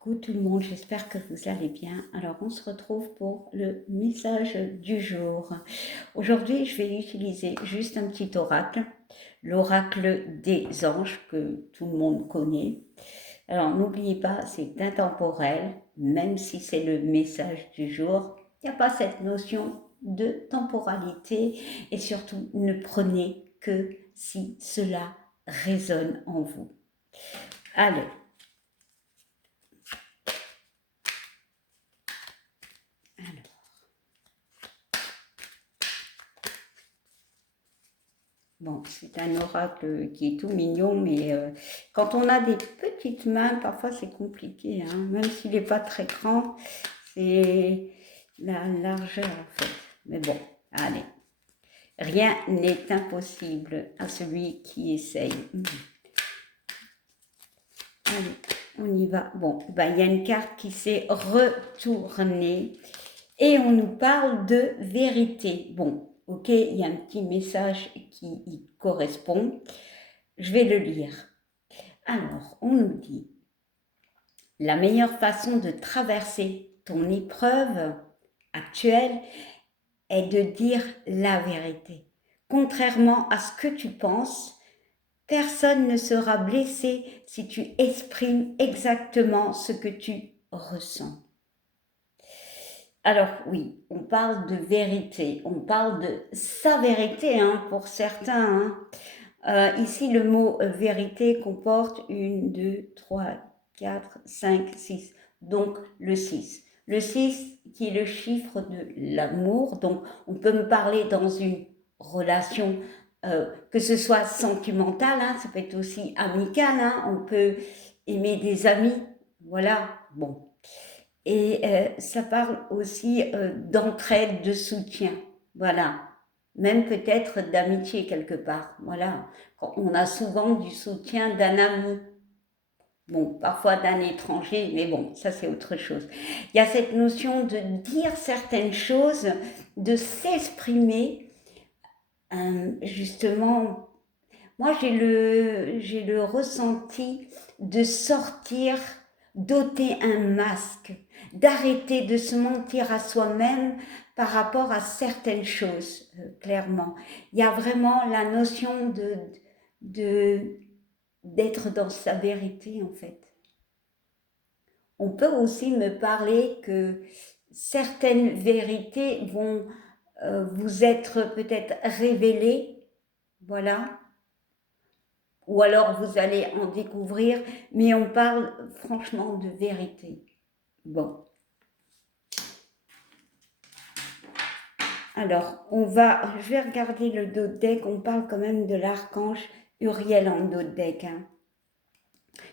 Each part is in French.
Coucou tout le monde, j'espère que vous allez bien. Alors on se retrouve pour le message du jour. Aujourd'hui je vais utiliser juste un petit oracle, l'oracle des anges que tout le monde connaît. Alors n'oubliez pas, c'est intemporel, même si c'est le message du jour, il n'y a pas cette notion de temporalité et surtout ne prenez que si cela résonne en vous. Allez. Bon, c'est un oracle qui est tout mignon, mais quand on a des petites mains, parfois c'est compliqué, hein. Même s'il n'est pas très grand, c'est la largeur en fait. Mais bon, allez, rien n'est impossible à celui qui essaye. Allez, on y va. Bon, ben, il y a une carte qui s'est retournée et on nous parle de vérité. Bon, ok, il y a un petit message qui y correspond. Je vais le lire. Alors, on nous dit, la meilleure façon de traverser ton épreuve actuelle est de dire la vérité. Contrairement à ce que tu penses, personne ne sera blessé si tu exprimes exactement ce que tu ressens. Alors oui, on parle de vérité, on parle de sa vérité hein, pour certains. Ici, le mot vérité comporte 1, 2, 3, 4, 5, 6. Donc le 6. Le 6 qui est le chiffre de l'amour. Donc on peut me parler dans une relation, que ce soit sentimentale, hein, ça peut être aussi amicale. Hein, on peut aimer des amis. Voilà, bon. Et ça parle aussi d'entraide, de soutien. Voilà. Même peut-être d'amitié quelque part. Voilà. On a souvent du soutien d'un ami. Bon, parfois d'un étranger, mais bon, ça c'est autre chose. Il y a cette notion de dire certaines choses, de s'exprimer. Justement, moi j'ai le ressenti de sortir, d'ôter un masque, d'arrêter de se mentir à soi-même par rapport à certaines choses, clairement. Il y a vraiment la notion d'être dans sa vérité, en fait. On peut aussi me parler que certaines vérités vont vous être peut-être révélées, voilà, ou alors vous allez en découvrir, mais on parle franchement de vérité. Bon. Alors, je vais regarder le dos de deck, on parle quand même de l'archange Uriel en dos de deck. Hein.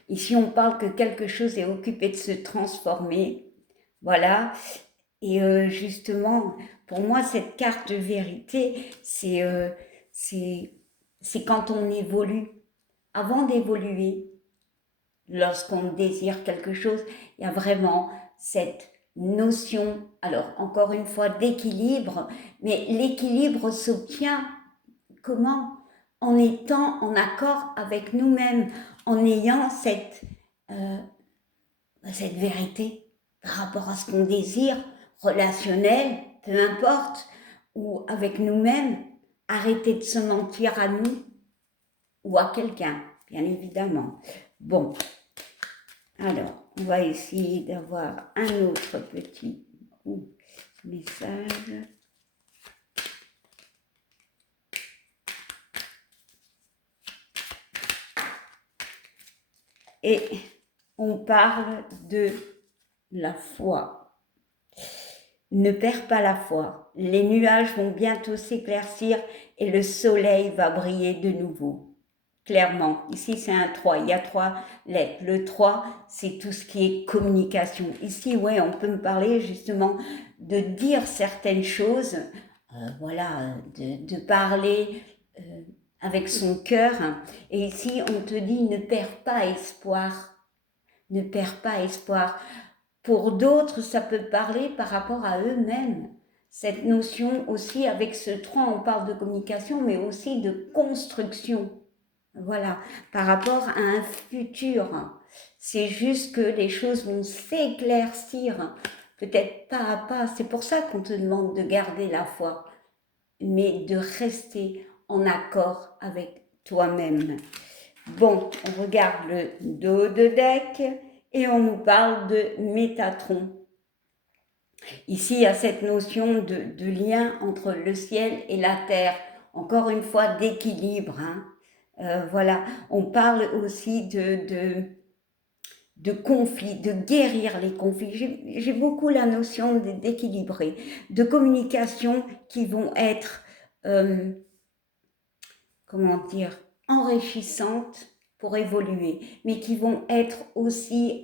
Ici, on parle que quelque chose est occupé de se transformer, voilà. Et justement, pour moi, cette carte de vérité, c'est quand on évolue. Avant d'évoluer, lorsqu'on désire quelque chose, il y a vraiment cette notion, alors encore une fois, d'équilibre, mais l'équilibre s'obtient comment? En étant en accord avec nous-mêmes, en ayant cette vérité par rapport à ce qu'on désire, relationnel, peu importe, ou avec nous-mêmes, arrêter de se mentir à nous ou à quelqu'un, bien évidemment. Bon, alors, on va essayer d'avoir un autre petit message. Et on parle de la foi. Ne perds pas la foi. Les nuages vont bientôt s'éclaircir et le soleil va briller de nouveau. Clairement, ici c'est un 3, il y a 3 lettres. Le 3, c'est tout ce qui est communication. Ici, ouais, on peut me parler justement de dire certaines choses, voilà, de parler avec son cœur. Et ici, on te dit, ne perds pas espoir. Ne perds pas espoir. Pour d'autres, ça peut parler par rapport à eux-mêmes. Cette notion aussi, avec ce 3, on parle de communication, mais aussi de construction. Voilà, par rapport à un futur. C'est juste que les choses vont s'éclaircir, peut-être pas à pas. C'est pour ça qu'on te demande de garder la foi, mais de rester en accord avec toi-même. Bon, on regarde le dos de deck et on nous parle de Métatron. Ici, il y a cette notion de lien entre le ciel et la terre. Encore une fois, d'équilibre. Voilà, on parle aussi de conflits, de guérir les conflits. J'ai beaucoup la notion d'équilibrer, de communication qui vont être, comment dire, enrichissantes pour évoluer, mais qui vont être aussi,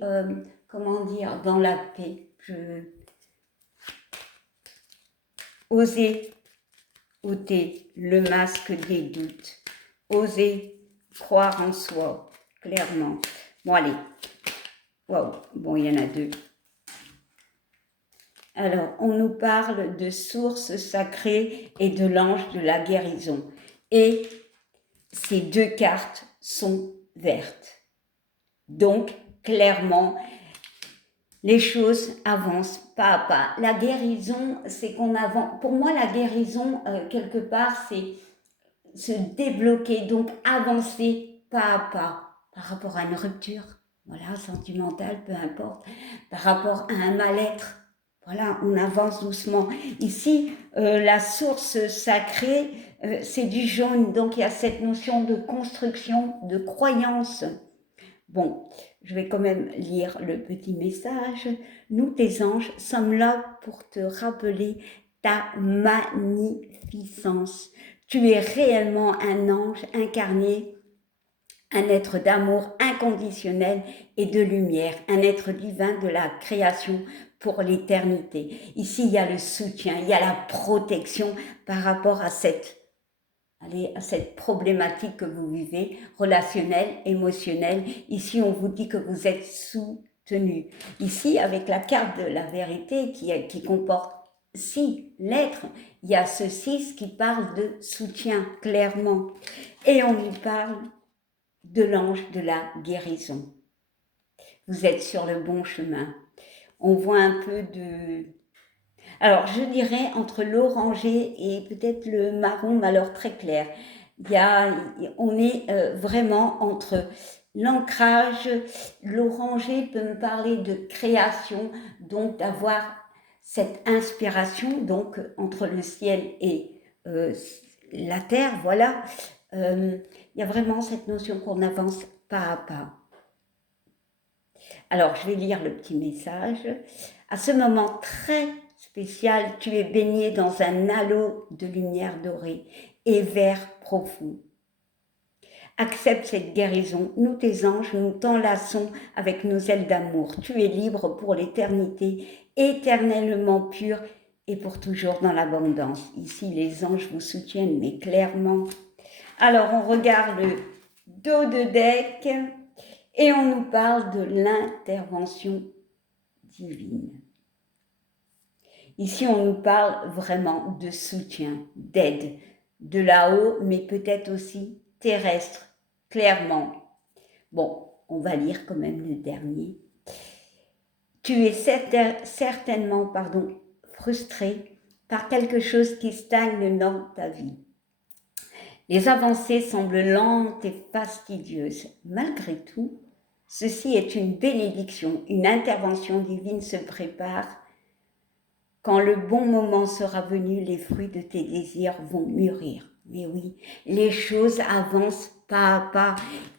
comment dire, dans la paix. Oser ôter le masque des doutes, oser croire en soi, clairement. Bon, allez. Waouh, bon, il y en a deux. Alors, on nous parle de source sacrée et de l'ange de la guérison. Et ces deux cartes sont vertes. Donc, clairement, les choses avancent pas à pas. La guérison, c'est qu'on avance. Pour moi, la guérison, quelque part, c'est se débloquer, donc avancer pas à pas par rapport à une rupture, voilà, sentimentale, peu importe, par rapport à un mal-être. Voilà, on avance doucement. Ici, la source sacrée, c'est du jaune, donc il y a cette notion de construction, de croyance. Bon, je vais quand même lire le petit message. Nous, tes anges, sommes là pour te rappeler ta magnificence. Tu es réellement un ange incarné, un être d'amour inconditionnel et de lumière, un être divin de la création pour l'éternité. Ici, il y a le soutien, il y a la protection par rapport à cette problématique que vous vivez, relationnelle, émotionnelle. Ici, on vous dit que vous êtes soutenu. Ici, avec la carte de la vérité qui comporte 6 lettres, il y a ce 6 qui parle de soutien, clairement. Et on nous parle de l'ange de la guérison. Vous êtes sur le bon chemin. On voit un peu de... Alors, je dirais entre l'orangé et peut-être le marron, mais alors très clair. On est vraiment entre l'ancrage. L'orangé peut me parler de création, donc d'avoir cette inspiration, donc entre le ciel et la terre, voilà. Il y a vraiment cette notion qu'on avance pas à pas. Alors, je vais lire le petit message. À ce moment très spécial, tu es baigné dans un halo de lumière dorée et vert profond. Accepte cette guérison. Nous, tes anges, nous t'enlaçons avec nos ailes d'amour. Tu es libre pour l'éternité, éternellement pur et pour toujours dans l'abondance. Ici, les anges vous soutiennent, mais clairement. Alors, on regarde le dos de deck et on nous parle de l'intervention divine. Ici, on nous parle vraiment de soutien, d'aide, de là-haut, mais peut-être aussi terrestre, clairement. Bon, on va lire quand même le dernier. Tu es certainement, frustré par quelque chose qui stagne dans ta vie. Les avancées semblent lentes et fastidieuses. Malgré tout, ceci est une bénédiction, une intervention divine se prépare. Quand le bon moment sera venu, les fruits de tes désirs vont mûrir. Mais oui, les choses avancent pas à pas.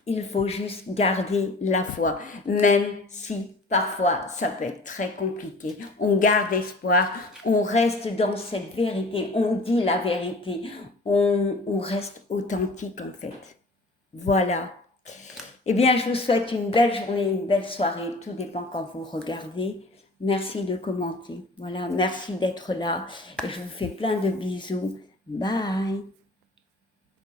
Il faut juste garder la foi, même si parfois ça peut être très compliqué. On garde espoir, on reste dans cette vérité, on dit la vérité, on reste authentique en fait. Voilà. Eh bien, je vous souhaite une belle journée, une belle soirée. Tout dépend quand vous regardez. Merci de commenter. Voilà, merci d'être là. Et je vous fais plein de bisous. Bye.